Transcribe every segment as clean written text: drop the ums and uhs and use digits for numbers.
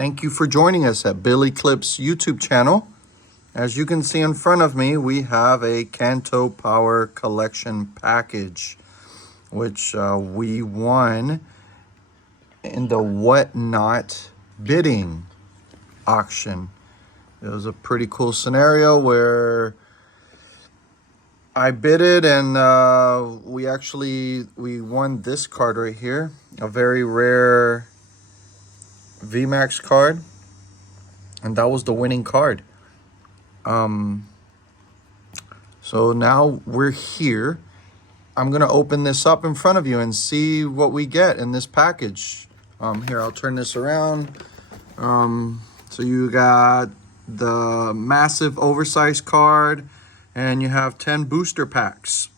Thank you for joining us at Billy Clip's YouTube channel. As you can see in front of me, we have a Kanto Power collection package, which we won in the Whatnot bidding auction. It was a pretty cool scenario where I bidded and we won this card right here, a very rare VMAX card, and that was the winning card. So now we're here. I'm gonna open this up in front of you and see what we get in this package. Here, I'll turn this around. So you got the massive oversized card, and you have 10 booster packs.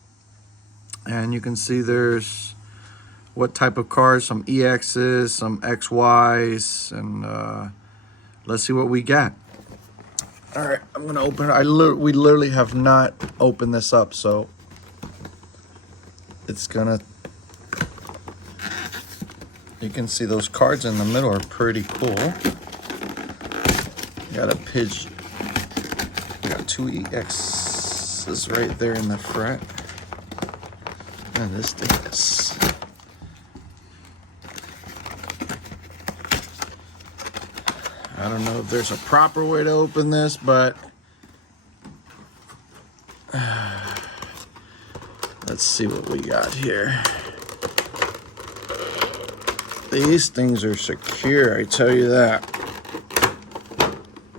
And you can see there's what type of cards, some EXs, some XYs, and let's see what we get. All right, I'm gonna open it. We literally have not opened this up, so it's gonna, you can see those cards in the middle are pretty cool. You got a Pidge, you got 2 EXs right there in the front. And this thing is, I don't know if there's a proper way to open this, but let's see what we got here. These things are secure, I tell you that.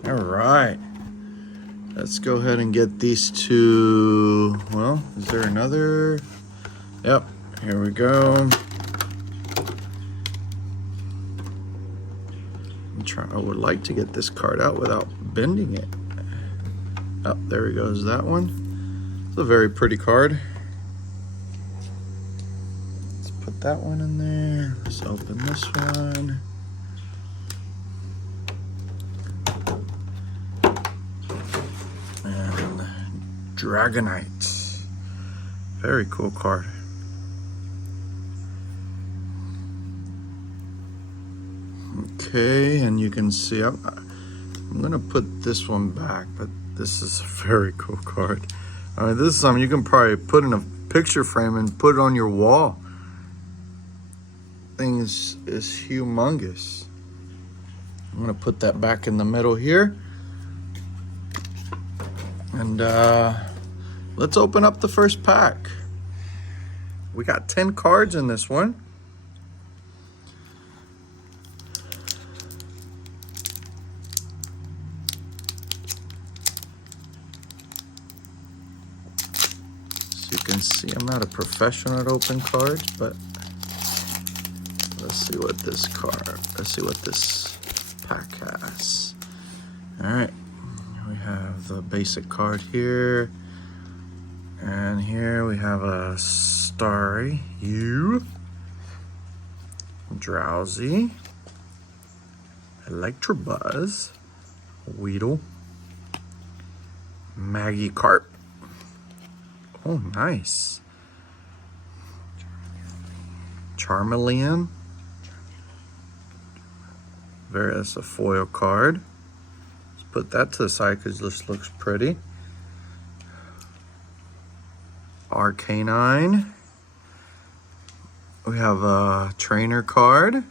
All right. Let's go ahead and get these two. Well, is there another? Yep, here we go. I would like to get this card out without bending it. Oh, there he goes, that one. It's a very pretty card. Let's put that one in there. Let's open this one. And Dragonite. Very cool card. Okay, and you can see I'm gonna put this one back, but this is a very cool card. This is something you can probably put in a picture frame and put it on your wall. Thing is humongous. I'm gonna put that back in the middle here, and let's open up the first pack. We got 10 cards in this one. You can see I'm not a professional at open cards, but let's see what this pack has. All right, we have the basic card here, and here we have a Starry, Drowsy, Electabuzz, Weedle, Magikarp. Oh, nice. Charmeleon. That's a foil card. Let's put that to the side because this looks pretty. Arcanine. We have a trainer card.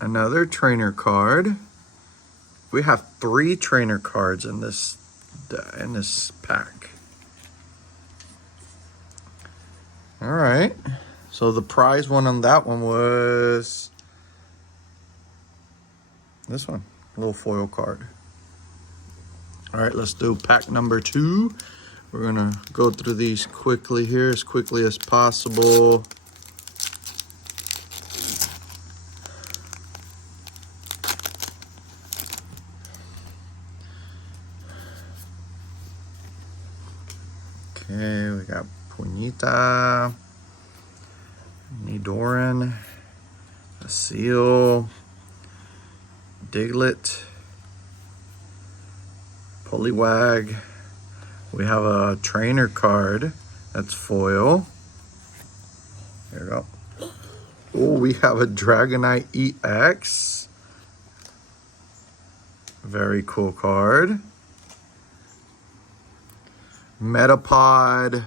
Another trainer card. We have 3 trainer cards in this pack. All right, so the prize one on that one was this one, a little foil card. All right, let's do pack number 2. We're gonna go through these quickly here, as quickly as possible. Okay, we got Ponyta, Nidoran, a Seal, Diglett, Poliwag. We have a trainer card that's foil. There we go. Oh, we have a Dragonite EX. Very cool card. Metapod.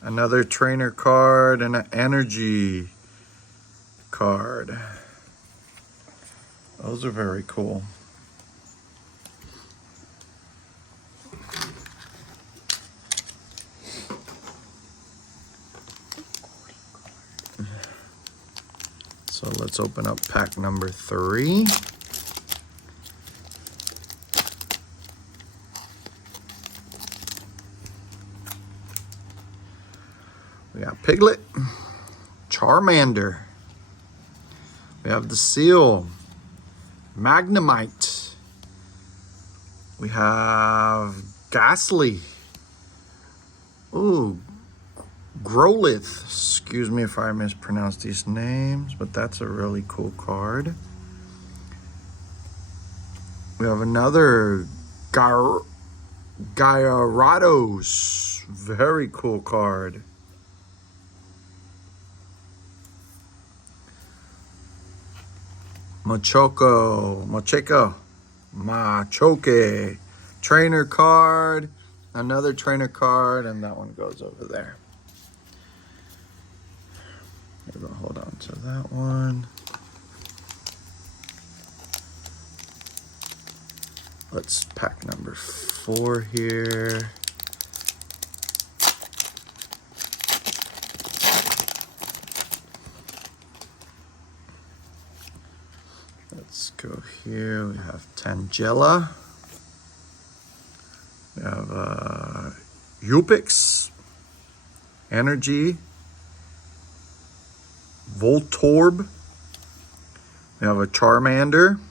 Another trainer card and an energy card. Those are very cool. So let's open up pack number 3. We got Piglet, Charmander. We have the Seal, Magnemite. We have Ghastly. Ooh, Growlithe. Excuse me if I mispronounce these names, but that's a really cool card. We have another Gyarados. Very cool card. Machoke. Trainer card. Another trainer card, and that one goes over there. We'll hold on to that one. Let's pack number 4 here. Let's go here. We have Tangela. We have Upix, Energy, Voltorb. We have a Charmander. We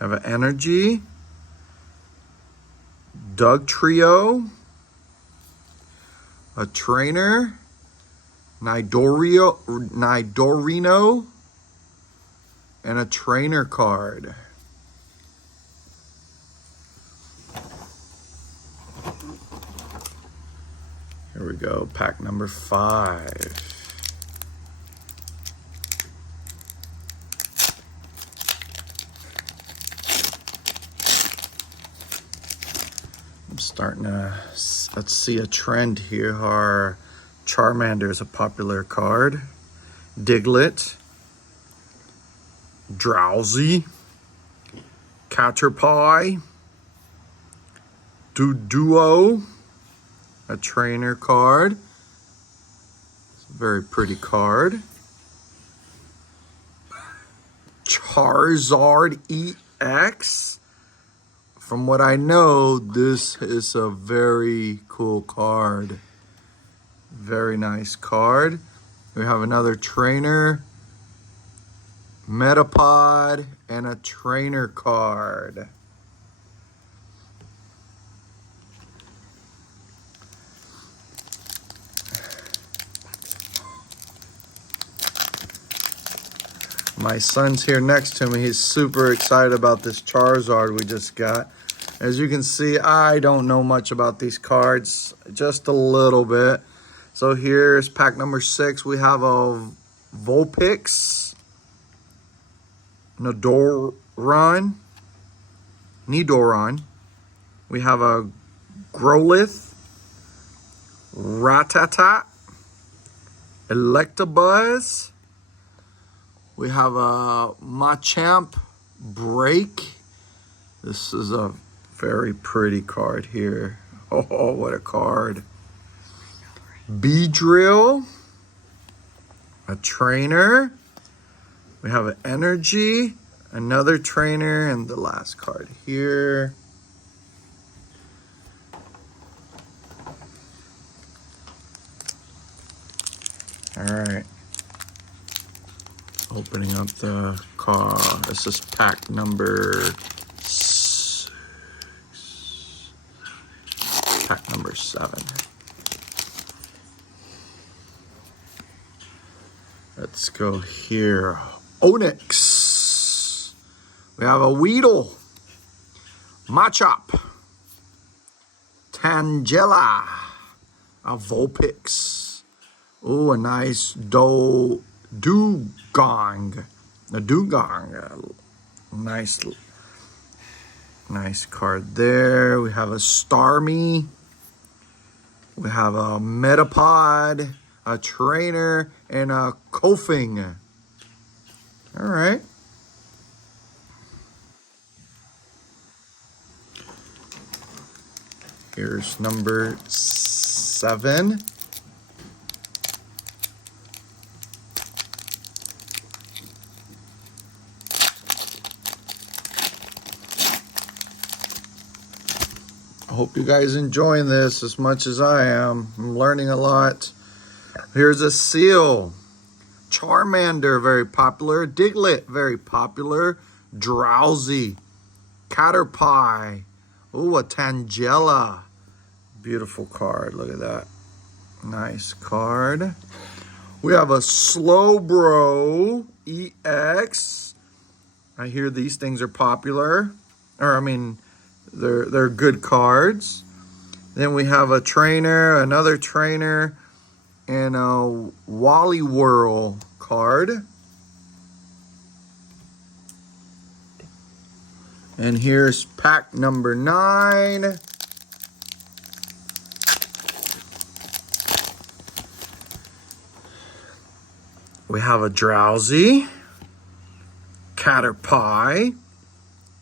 have an Energy, Doug Trio, a Trainer, Nidorino, and a Trainer card. Here we go, pack number 5. I'm starting to, let's see a trend here. Our Charmander is a popular card. Diglett, Drowsy, Caterpie, Duo, a trainer card. It's a very pretty card. Charizard EX. From what I know, this is a very cool card. Very nice card. We have another trainer, Metapod, and a trainer card. My son's here next to me. He's super excited about this Charizard we just got. As you can see, I don't know much about these cards, just a little bit. So here's pack number 6. We have a Vulpix, Nidoran. We have a Growlithe, Rattata, Electabuzz. We have a Machamp Break. This is a very pretty card here. Oh, what a card. Beedrill, a trainer. We have an Energy, another trainer, and the last card here. All right. Opening up the car. This is pack number 6. Pack number 7. Let's go here. Onyx. We have a Weedle, Machop, Tangela, a Vulpix. Ooh, a nice Dugong. A Dugong. Nice Nice card there. We have a Starmie. We have a Metapod, a Trainer, and a Koffing. All right. Here's number 7. I hope you guys enjoying this as much as I am. I'm learning a lot. Here's a Seal. Charmander, very popular. Diglett, very popular. Drowsy. Caterpie. Ooh, a Tangela. Beautiful card. Look at that. Nice card. We have a Slowbro EX. I hear these things are popular. Or, I mean, they're good cards. Then we have a Trainer, another Trainer, and a Wally Whirl card. And here's pack number 9. We have a Drowsy, Caterpie,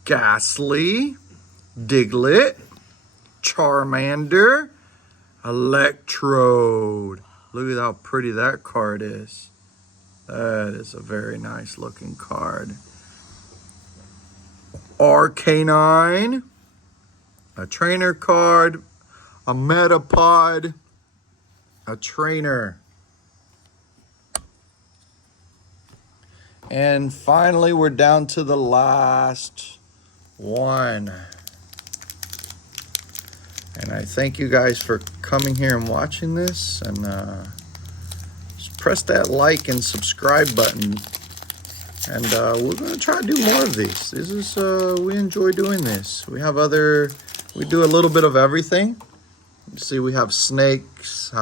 Ghastly, Diglett, Charmander, Electrode. Look at how pretty that card is. That is a very nice looking card. Arcanine, a Trainer card, a Metapod, a Trainer. And finally, we're down to the last one. And I thank you guys for coming here and watching this. And just press that like and subscribe button. And we're going to try to do more of these. This is, we enjoy doing this. We do a little bit of everything. You see, we have snakes.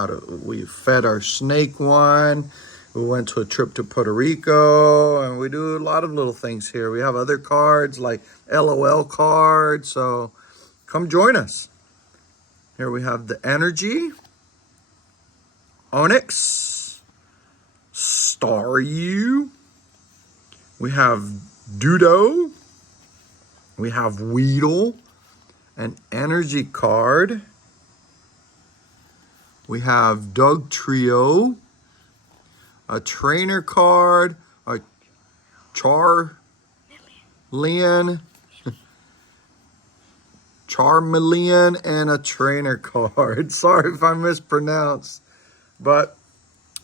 We fed our snake one. We went to a trip to Puerto Rico, and we do a lot of little things here. We have other cards like LOL cards, so come join us. Here we have the Energy, Onyx, Staryu. We have Dudo. We have Weedle, an Energy card. We have Doug Trio, a Trainer card, a Charmeleon, and a Trainer card. Sorry if I mispronounced. But,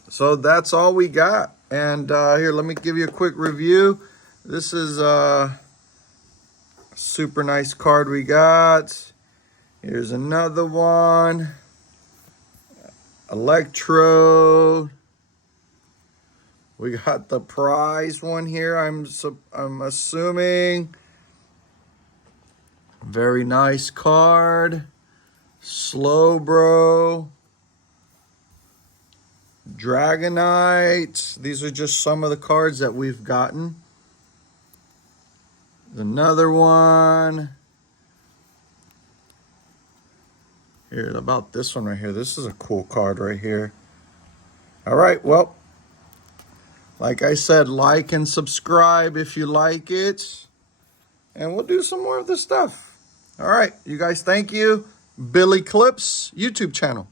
so that's all we got. And here, let me give you a quick review. This is a super nice card we got. Here's another one. Electrode. We got the prize one here, I'm assuming. Very nice card. Slowbro. Dragonite. These are just some of the cards that we've gotten. Another one. Here, about this one right here. This is a cool card right here. All right, well, like I said, like and subscribe if you like it. And we'll do some more of this stuff. All right, you guys, thank you. Billy Clips YouTube channel.